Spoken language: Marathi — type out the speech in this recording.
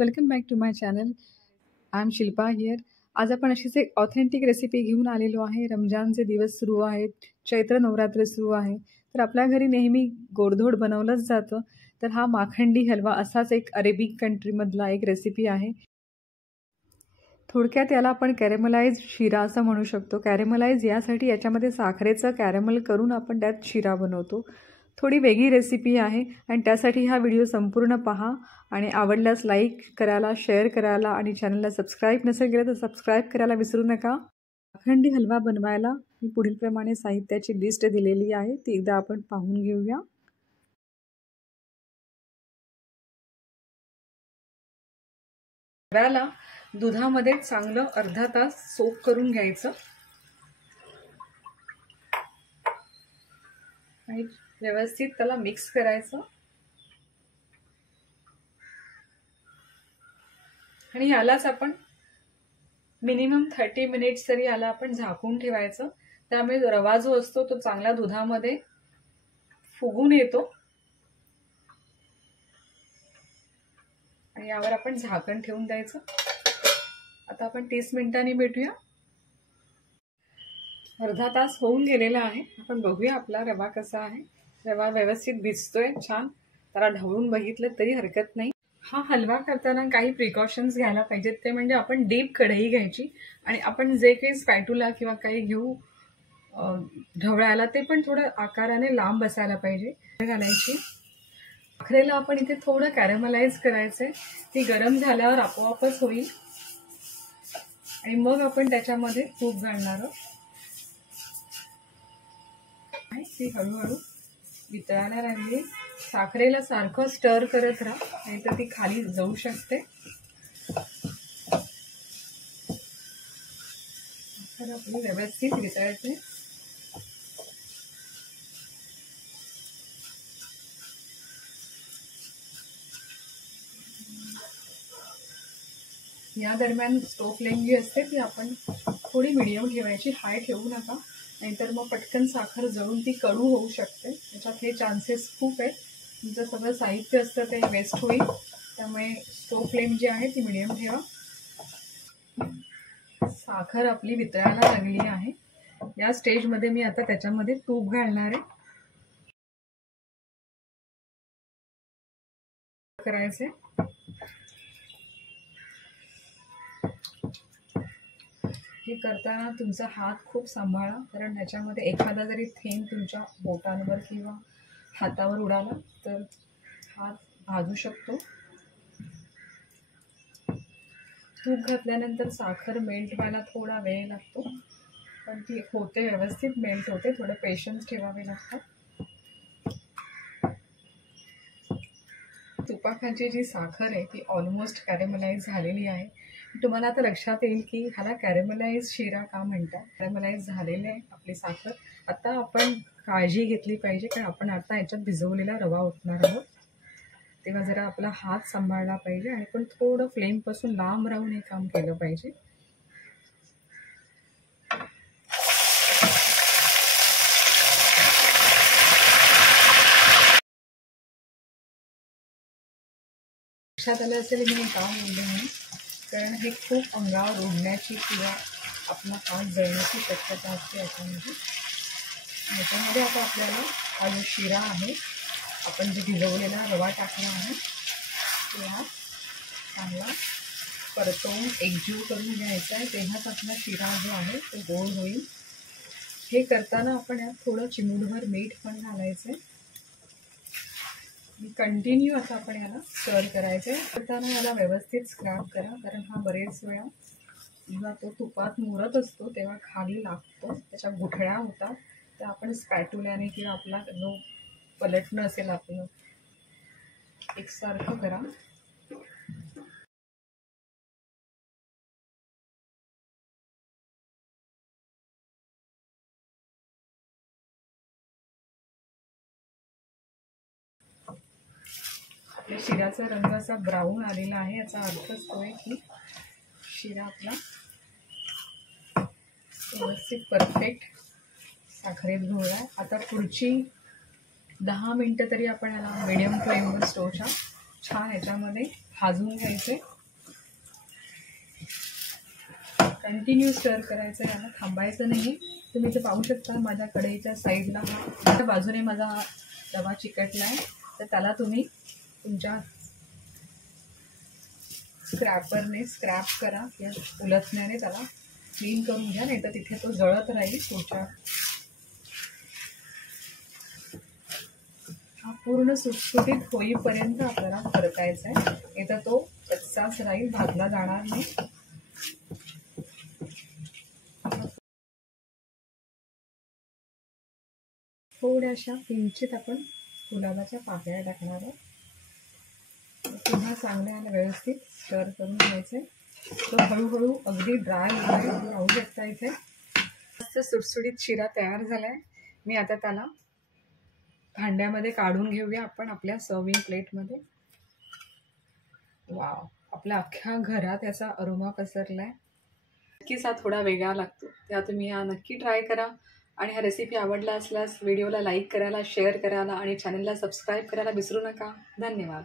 Welcome back to my channel. I am Shilpa here. आज आपण अशीच एक ऑथेंटिक रेसिपी घेऊन आलेलो आहे. रमजानचे दिवस सुरू आहेत, चैत्र नवरात्र सुरू आहे, तर आपल्या घरी नेहमी गोडधोड बनवलंच जातं. तर हा माखंडी हलवा असाच एक अरेबिक कंट्रीमधला एक रेसिपी आहे. थोडक्यात याला आपण कॅरेमलाइज शिरा असं म्हणू शकतो. कॅरेमलाइज यासाठी याच्यामध्ये साखरेचं कॅरेमल करून आपण त्यात शिरा बनवतो. थोडी वेगळी रेसिपी आहे आणि त्यासाठी हा व्हिडिओ संपूर्ण पहा आणि आवडल्यास लाईक करायला, शेअर करायला आणि चॅनलला सबस्क्राईब नसेल केलं तर सबस्क्राईब करायला विसरू नका. माखंडी हलवा बनवायला मी पुढीलप्रमाणे साहित्याची लिस्ट दिलेली आहे, ती एकदा आपण पाहून घेऊया. रव्याला दुधामध्ये चांगलं अर्धा तास सोक करून घ्यायचं आणि व्यवस्थित त्याला मिक्स करायचं आणि यालाच आपण मिनिमम 30 मिनिट्स तरी याला आपण झाकून ठेवायचं. त्यामुळे रवा जो असतो तो चांगला दुधामध्ये फुगून येतो आणि यावर आपण झाकण ठेवून द्यायचं. आता आपण 30 मिनिटांनी भेटूया. अर्धा तास होऊन गेलेला आहे. आपण बघूया आपला रवा कसा आहे. रवा व्यवस्थित भिजतोय छान. त्याला ढवळून बघितलं तरी हरकत नाही. हा हलवा करताना काही प्रिकॉशन्स घ्यायला पाहिजेत. ते म्हणजे आपण डीप कढई घ्यायची आणि आपण जे काही स्पॅटुला किंवा काही घेऊ ढवळायला ते पण थोडं आकाराने लांब असायला पाहिजे. घालायची. साखरेला आपण इथे थोडं कॅरेमलाइज करायचंय. ती गरम झाल्यावर आपोआपच होईल आणि मग आपण त्याच्यामध्ये तूप घालणार आहोत. ती हळूहळू वितळायला लागली. साखरेला सारखं स्टर करत राहा, नाहीतर ती खाली जाऊ शकते. साखर आपली व्यवस्थित वितळते. या दरम्यान स्टोव फ्लेम जी असते ती आपण थोडी मिडियम ठेवायची, हाय ठेवू नका, नाहीतर मग पटकन साखर जळून ती कडू होऊ शकते. त्याच्यात हे चान्सेस खूप आहेत. तुमचं सगळं साहित्य असतं ते वेस्ट होईल. त्यामुळे स्टोव फ्लेम जी आहे ती मिडियम ठेवा. साखर आपली वितळायला लागली आहे. या स्टेजमध्ये मी आता त्याच्यामध्ये तूप घालणार आहे. करायचे हे करताना तुमचा हात खूप सांभाळा, कारण ह्याच्यामध्ये एखादा जरी थेंब तुमच्या बोटांवर किंवा हातावर उडाला तर हात भाजू शकतो. तूप घातल्यानंतर साखर मेल्ट व्हायला थोडा वेळ लागतो, पण ती होते, व्यवस्थित मेल्ट होते. थोडं पेशन्स ठेवावे लागतात. तुपाखालची जी साखर आहे ती ऑलमोस्ट कॅरेमलाइज झालेली आहे. तुम्हाला आता लक्षात येईल की ह्याला कॅरेमलाइज शिरा का म्हणतात. कॅरेमलाइज झालेली आहे आपली साखर. आता आपण काळजी घेतली पाहिजे, कारण आपण आता ह्याच्यात भिजवलेला रवा ओतणार आहोत. तेव्हा जरा आपला हात सांभाळला पाहिजे आणि पण थोडं फ्लेमपासून लांब राहून हे काम केलं पाहिजे. लक्षात आलं असेल मी हे काम बोलले म्हणून, कारण हे खूप अंगावर उडण्याची किंवा आपला हात जळण्याची शक्यता असते याच्यामध्ये. याच्यामध्ये आता आपल्याला हा जो शिरा आहे, आपण जे भिजवलेला रवा टाकला आहे तो हा चांगला परतवून एकजीव करून घ्यायचा आहे. तेव्हाच आपला शिरा जो आहे तो गोड होईल. हे करताना आपण यात थोडं चिमूटभर मीठ पण घालायचं आहे. कंटिन्यू आता आपण याला स्टर करायचं आहे. करताना याला व्यवस्थित स्क्रॅब करा, कारण हा बरेच वेळा जेव्हा तो तुपात मुरत असतो तेव्हा खाली लागतो, त्याच्या गुठळ्या होतात. तर आपण स्पॅटुल्याने किंवा आपला जो पलटणं असेल आपलं एकसारखं करा. शिऱ्याचा रंग असा ब्राऊन आलेला आहे. याचा अर्थच तो आहे की शिरा आपला व्यवस्थित परफेक्ट साखरेत घोळला. आता पुढची 10 मिनिटं तरी आपण याला मिडियम फ्लेमवर स्टोवच्या छान याच्यामध्ये भाजून घ्यायचे. कंटिन्यू स्टर करायचं आहे, याला थांबायचं नाही. तुम्ही ते पाहू शकता माझ्या कढईच्या साईडला त्या बाजूने माझा हा रवा चिकटला आहे. तर त्याला तुम्ही तुमच्या स्क्रॅपरने स्क्रॅप करा किंवा उलटण्याने त्याला क्लीन करून घ्या, नाही तर तिथे तो जळत राहील पुढच्या. हा पूर्ण सुटसुटीत होईपर्यंत आपल्याला परतायचा आहे, नाही तर तो कच्चाच राहील, भाजला जाणार नाही. थोड्याशा किंचित आपण गुलाबाच्या पाकळ्या टाकणार आहोत. पुन्हा चांगल्याने व्यवस्थित स्टर करून घ्यायचं आहे. तो हळूहळू अगदी ड्राय होईल, पाहू शकता इथे मस्त सुटसुटीत शिरा तयार झाला आहे. मी आता त्याला भांड्यामध्ये काढून घेऊया आपण आपल्या सर्विंग प्लेटमध्ये. वाव, आपल्या अख्ख्या घरात याचा अरोमा पसरला आहे. नक्कीच हा थोडा वेगळा लागतो, त्या तुम्ही हा नक्की ट्राय करा. आणि हा रेसिपी आवडला असल्यास व्हिडिओला लाईक करायला, शेअर करायला आणि चॅनलला सबस्क्राईब करायला विसरू नका. धन्यवाद.